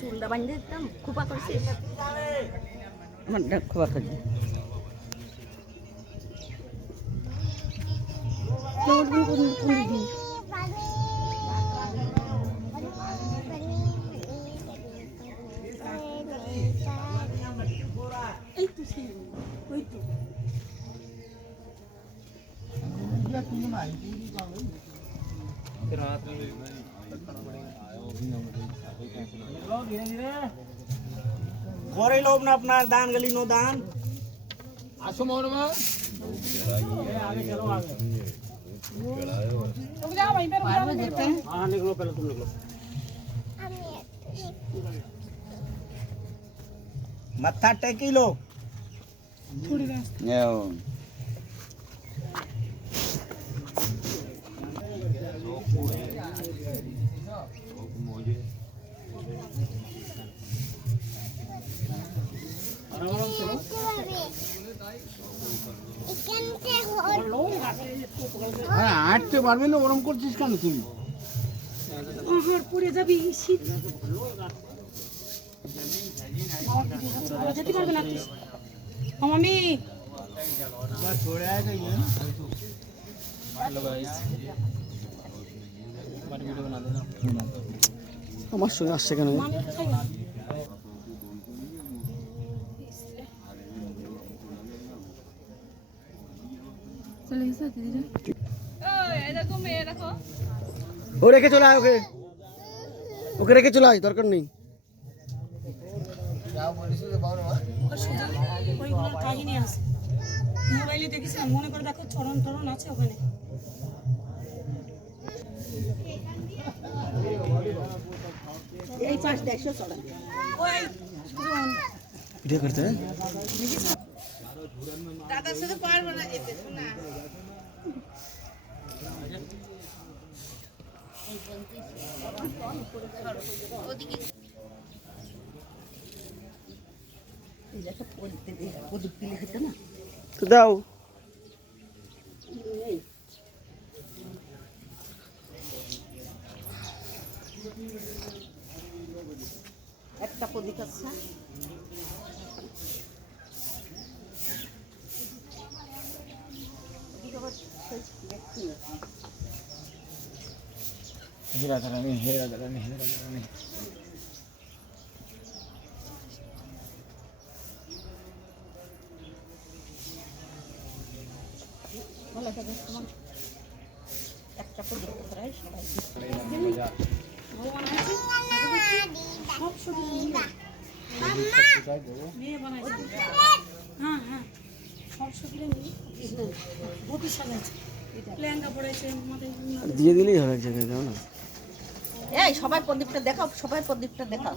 চুলটা বাঁধতে দিতাম খোপা করছিস আমার খোপা করছি এই তো সেই ওই তো ঘরে লোভ না আপনার দান গেলি নো দান আসো মরমা পারবো যেতে हाँ निकलो पहले तुम निकलो मत्था टेकी लो হাঁটতে পারবি না ওরম করছিস কেন তুই আহার পড়ে যাবি শীত যেতে পারবে না মামি আমার সঙ্গে আসছে কেন মামি কোথায় গেল? চলে গেছে দিদিরা ও রেখে চলে আয় ওকে ওকে রেখে চলে আয় দরকার নেই ওইগুলোর কাহিনী আছে মোবাইলে দেখেছিলাম মনে করে দেখো চরণ টরণ আছে ওখানে এই পাশ দেখো চরণ ওই ভিডিও করতে দাদার সাথে পারবো না যেতে শোনা তো দাও একটা প্রদীপ আছে হেরা দাঁড়ানি হেরা দাঁড়ানি হেরা দাঁড়ানি একটা প্রদীপ প্রায় সবাই ভগবান আছে সব শুধু মেয়ে বানাইছে হ্যাঁ হ্যাঁ সব শুধু বহুত সাজাইছে লেহেঙ্গা পড়েছে মাথায় দিয়ে দিলেই হবে এক জায়গায় দাও না এই সবাই প্রদীপটা দেখাও সবাই প্রদীপটা দেখাও